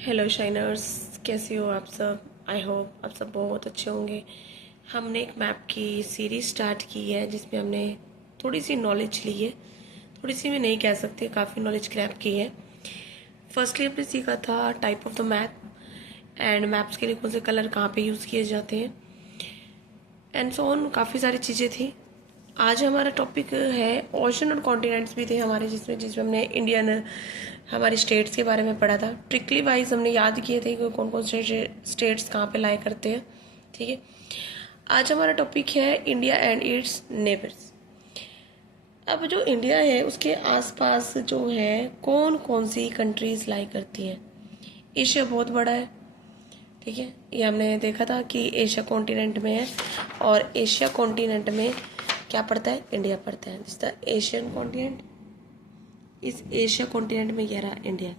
Hello Shiners, कैसे हो आप सब। आई होप आप सब बहुत अच्छे होंगे। हमने एक मैप की सीरीज स्टार्ट की है जिसमें हमने थोड़ी सी नॉलेज ली है। थोड़ी सी मैं नहीं कह सकती, काफ़ी नॉलेज क्रैप की है। फर्स्टली हमने सीखा था type of the map and maps के लिए कौन से कलर कहाँ पे यूज़ किए जाते हैं एंड सो ऑन, काफ़ी सारी चीज़ें थी। आज हमारा टॉपिक है ओशन और कॉन्टिनेंट्स भी थे हमारे, जिसमें जिसमें हमने इंडियन हमारे स्टेट्स के बारे में पढ़ा था। ट्रिकली वाइज हमने याद किए थे कि कौन कौन से स्टेट्स कहाँ पे लाई करते हैं। ठीक है, आज हमारा टॉपिक है इंडिया एंड इट्स नेबर्स। अब जो इंडिया है उसके आसपास जो है कौन कौन सी कंट्रीज लाई करती हैं। एशिया बहुत बड़ा है। ठीक है, ये हमने देखा था कि एशिया कॉन्टिनेंट में है और एशिया कॉन्टिनेंट में क्या पड़ता है, इंडिया पड़ता है। This the Asian continent. इस एशिया कॉन्टिनेंट में ये रहा इंडिया।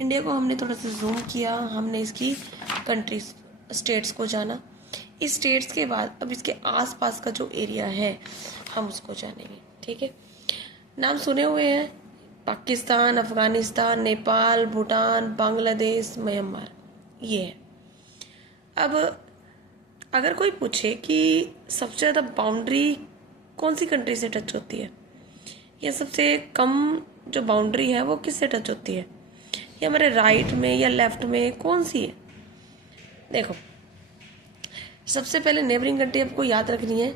इंडिया को हमने थोड़ा सा जूम किया, हमने इसकी कंट्रीज स्टेट्स को जाना। इस स्टेट्स के बाद अब इसके आसपास का जो एरिया है हम उसको जानेंगे। ठीक है, नाम सुने हुए हैं, पाकिस्तान, अफगानिस्तान, नेपाल, भूटान, बांग्लादेश, म्यांमार, ये है। अब अगर कोई पूछे कि सबसे ज़्यादा बाउंड्री कौन सी कंट्री से टच होती है या सबसे कम जो बाउंड्री है वो किससे टच होती है, या हमारे राइट में या लेफ्ट में कौन सी है। देखो, सबसे पहले नेबरिंग कंट्री आपको याद रखनी है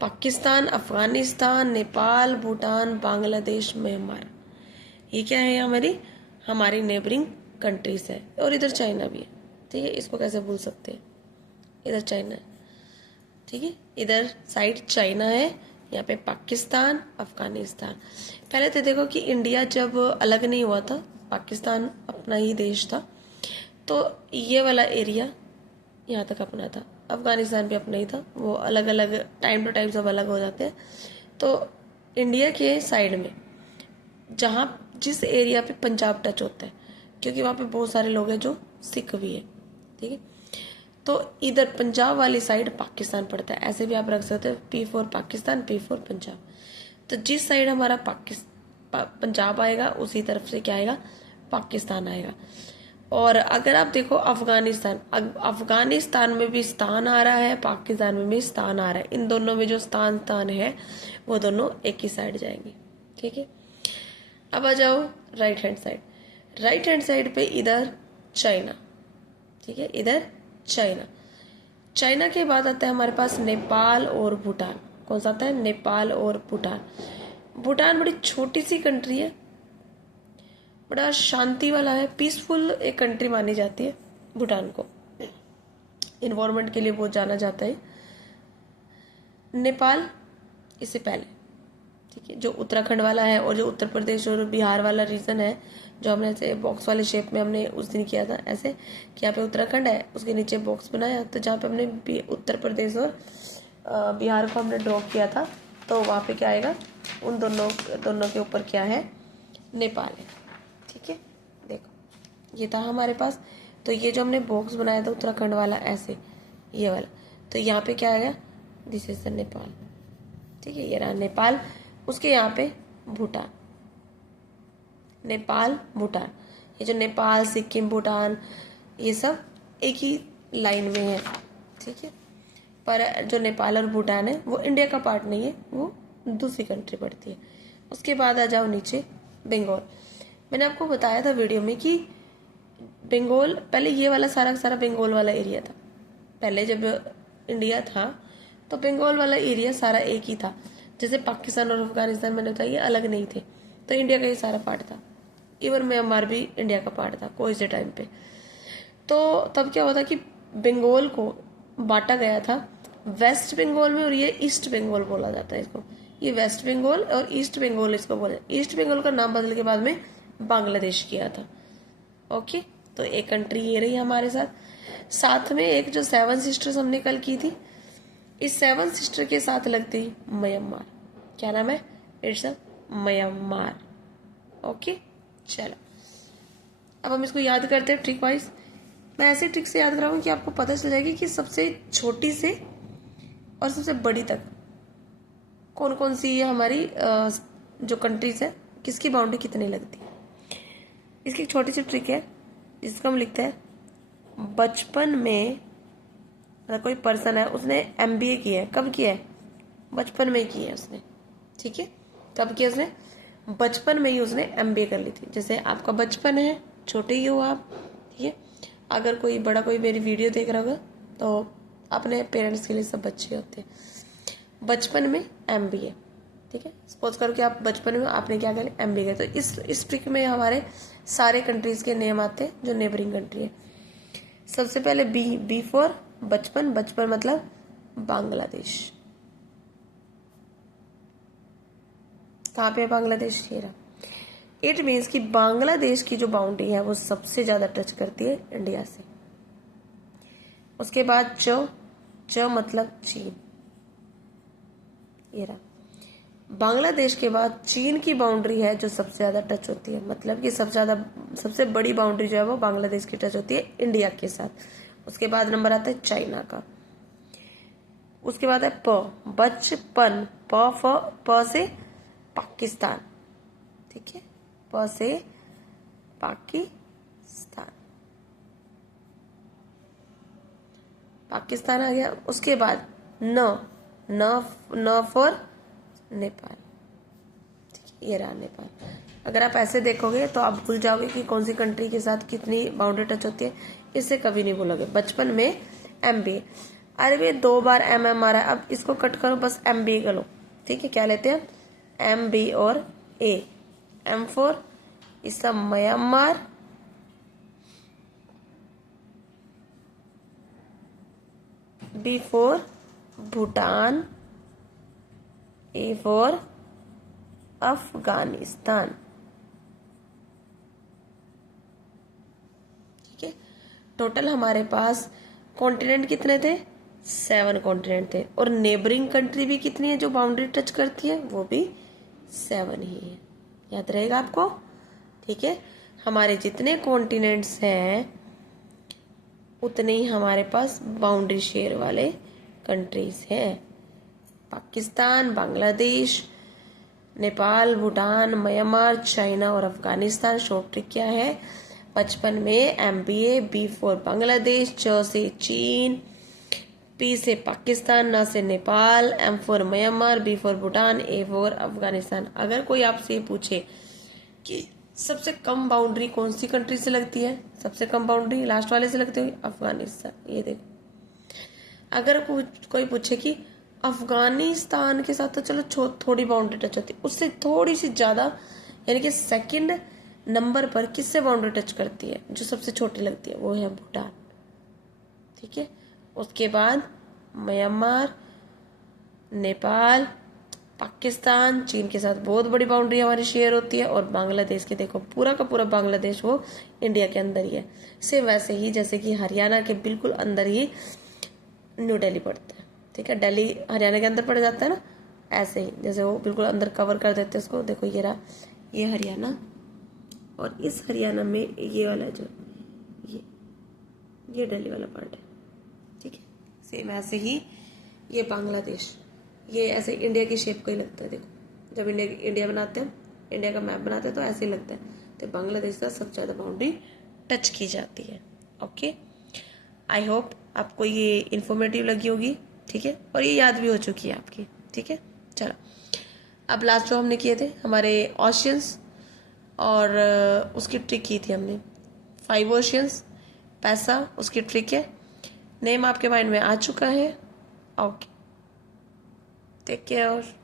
पाकिस्तान, अफगानिस्तान, नेपाल, भूटान, बांग्लादेश, म्यांमार। ये क्या है, हमारी हमारी नेबरिंग कंट्रीज है। और इधर चाइना भी है। ठीक है, इसको कैसे भूल सकते हैं, इधर चाइना है। ठीक है, इधर साइड चाइना है, यहाँ पे पाकिस्तान, अफगानिस्तान। पहले तो देखो कि इंडिया जब अलग नहीं हुआ था, पाकिस्तान अपना ही देश था, तो ये वाला एरिया यहाँ तक अपना था। अफगानिस्तान भी अपना ही था, वो अलग अलग टाइम टू टाइम सब अलग हो जाते हैं। तो इंडिया के साइड में जहाँ जिस एरिया पे पंजाब टच होता है, क्योंकि वहाँ पे बहुत सारे लोग हैं जो सिख भी है। ठीक है, तो इधर पंजाब वाली साइड पाकिस्तान पड़ता है। ऐसे भी आप रख सकते हो, P for Pakistan, P for Punjab. तो जिस साइड हमारा पंजाब आएगा उसी तरफ से क्या आएगा, पाकिस्तान आएगा। और अगर आप देखो अफगानिस्तान, अफगानिस्तान में भी स्थान आ रहा है, पाकिस्तान में भी स्थान आ रहा है। इन दोनों में जो स्थान स्थान है वो दोनों एक ही साइड जाएंगे। ठीक है, अब आ जाओ right hand side. Right hand side पे इधर चाइना। ठीक है, इधर चाइना। चाइना के बाद आता है हमारे पास नेपाल और भूटान। कौन सा आता है, नेपाल और भूटान। भूटान बड़ी छोटी सी कंट्री है, बड़ा शांति वाला है, पीसफुल एक कंट्री मानी जाती है भूटान को। इन्वायरमेंट के लिए बहुत जाना जाता है। नेपाल इससे पहले। ठीक है, जो उत्तराखंड वाला है और जो उत्तर प्रदेश और बिहार वाला रीजन है, जो हमने ऐसे बॉक्स वाले शेप में हमने उस दिन किया था, ऐसे कि यहाँ पे उत्तराखंड है, उसके नीचे बॉक्स बनाया, तो जहाँ पे हमने उत्तर प्रदेश और बिहार को हमने ड्रॉ किया था, तो वहाँ पे क्या आएगा, उन दोनों दोनों के ऊपर क्या है, नेपाल है। ठीक है, देखो ये था हमारे पास। तो ये जो हमने बॉक्स बनाया था उत्तराखंड वाला, ऐसे ये वाला, तो यहाँ पे क्या आएगा, दिस इज द नेपाल। ठीक है, ये रहा नेपाल, उसके यहाँ पे भूटान। नेपाल भूटान, ये जो नेपाल, सिक्किम, भूटान, ये सब एक ही लाइन में है। ठीक है, पर जो नेपाल और भूटान है वो इंडिया का पार्ट नहीं है, वो दूसरी कंट्री पड़ती है। उसके बाद आ जाओ नीचे बंगाल। मैंने आपको बताया था वीडियो में कि बंगाल, पहले ये वाला सारा सारा बंगाल वाला एरिया था। पहले जब इंडिया था तो बंगाल वाला एरिया सारा एक ही था। जैसे पाकिस्तान और अफगानिस्तान मैंने बताया ये अलग नहीं थे, तो इंडिया का ये सारा पार्ट था। इवन म्यांमार भी इंडिया का पार्ट था कोई से टाइम पे। तो तब क्या हुआ था कि बंगाल को बांटा गया था वेस्ट बंगाल में, और ये ईस्ट बंगाल बोला जाता है इसको। ये वेस्ट बंगाल और ईस्ट बंगाल इसको बोले। ईस्ट बंगाल का नाम बदल के बाद में बांग्लादेश किया था। ओके, तो एक कंट्री ये रही हमारे साथ। साथ में एक जो 7 सिस्टर्स हमने कल की थी, इस 7 सिस्टर के साथ लगती म्यांमार। क्या नाम है, इट्स म्यांमार। ओके, चलो अब हम इसको याद करते हैं ट्रिक वाइज। मैं ऐसे ट्रिक से याद कराऊंगी कि आपको पता चल जाएगी कि सबसे छोटी से और सबसे बड़ी तक कौन कौन सी हमारी जो कंट्रीज है, किसकी बाउंड्री कितनी लगती है। इसकी एक छोटी सी ट्रिक है। इसको हम लिखते हैं बचपन में, अगर कोई पर्सन है उसने एमबीए किया है, कब किया है? बचपन में किया है उसने, ठीक है। कब किया उसने? बचपन में ही उसने एमबीए कर ली थी। जैसे आपका बचपन है, छोटे ही हो आप, ठीक है। अगर कोई बड़ा कोई मेरी वीडियो देख रहा होगा तो अपने पेरेंट्स के लिए सब बच्चे होते हैं। बचपन में एमबीए, ठीक है। सपोज करो कि आप बचपन में आपने क्या कर एमबीए किया, तो इस ट्रिक में हमारे सारे कंट्रीज के नेम आते हैं जो नेबरिंग कंट्री है। सबसे पहले बी फॉर बचपन, बचपन मतलब बांग्लादेश। कहाँ पे है बांग्लादेश? ये रहा। इट मीन्स कि बांग्लादेश की जो बाउंड्री है वो सबसे ज्यादा टच करती है इंडिया से। उसके बाद च मतलब चीन। ये रहा। बांग्लादेश के बाद चीन की बाउंड्री है जो सबसे ज्यादा टच होती है, मतलब कि सबसे बड़ी बाउंड्री जो है वो बांग्लादेश की टच होती है इंडिया के साथ। उसके बाद नंबर आता है चाइना का। उसके बाद है बचपन, प से पाकिस्तान, ठीक है। प से पाकिस्तान आ गया। उसके बाद न फॉर नेपाल, ठीक है। ये रहा नेपाल। अगर आप ऐसे देखोगे तो आप भूल जाओगे कि कौन सी कंट्री के साथ कितनी बाउंड्री टच होती है, इससे कभी नहीं भूलोगे। बचपन में एमबीए, अरे वे 2 बार एम आ रहा है, अब इसको कट करो, बस एमबीए कर लो, ठीक है। क्या लेते हैं? एम बी और ए। एम फॉर इसका Myanmar, B for Bhutan, A for Afghanistan, ठीक है। टोटल हमारे पास कॉन्टिनेंट कितने थे? 7 कॉन्टिनेंट थे। और नेबरिंग कंट्री भी कितनी है जो बाउंड्री टच करती है? वो भी 7 ही है। याद रहेगा आपको, ठीक है। हमारे जितने कॉन्टिनेंट्स हैं उतने ही हमारे पास बाउंड्री शेयर वाले कंट्रीज हैं। पाकिस्तान, बांग्लादेश, नेपाल, भूटान, म्यांमार, चाइना और अफगानिस्तान। शॉर्ट ट्रिक क्या है? बचपन में एमबीए, बी फॉर बांग्लादेश, च से चीन, पी से पाकिस्तान, न से Nepal, M for Myanmar, B for Bhutan, A for Afghanistan. अगर कोई आपसे पूछे कि सबसे कम बाउंड्री कौन सी कंट्री से लगती है, सबसे कम बाउंड्री लास्ट वाले से लगती होगी, अफगानिस्तान। ये देखो। अगर कोई पूछे कि अफगानिस्तान के साथ तो चलो थोड़ी बाउंड्री टच होती है, उससे थोड़ी सी ज्यादा, यानी कि सेकंड नंबर पर किससे बाउंड्री टच करती है जो सबसे छोटी लगती है, वो है भूटान, ठीक है। उसके बाद म्यांमार, नेपाल, पाकिस्तान, चीन के साथ बहुत बड़ी बाउंड्री हमारी शेयर होती है। और बांग्लादेश के देखो पूरा का पूरा बांग्लादेश वो इंडिया के अंदर ही है। सेम वैसे ही जैसे कि हरियाणा के बिल्कुल अंदर ही न्यू दिल्ली पड़ता है, ठीक है। दिल्ली हरियाणा के अंदर पड़ जाता है ना, ऐसे ही जैसे वो बिल्कुल अंदर कवर कर देते हैं उसको। देखो ये रहा, ये हरियाणा, और इस हरियाणा में ये वाला जो ये दिल्ली वाला पार्ट है, ठीक है। सेम ऐसे ही ये बांग्लादेश, ये ऐसे इंडिया की शेप को ही लगता है। देखो जब इंडिया बनाते हैं, इंडिया का मैप बनाते हैं तो ऐसे ही लगता है। तो बांग्लादेश का सबसे ज्यादा बाउंड्री टच की जाती है। ओके, आई होप आपको ये इन्फॉर्मेटिव लगी होगी, ठीक है। और ये याद भी हो चुकी है आपकी, ठीक है। चलो अब लास्ट जो हमने किए थे हमारे ओशियंस, और उसकी ट्रिक की थी हमने 5 ओशियंस, पैसा उसकी ट्रिक है। नेम आपके माइंड में आ चुका है। Okay, take care.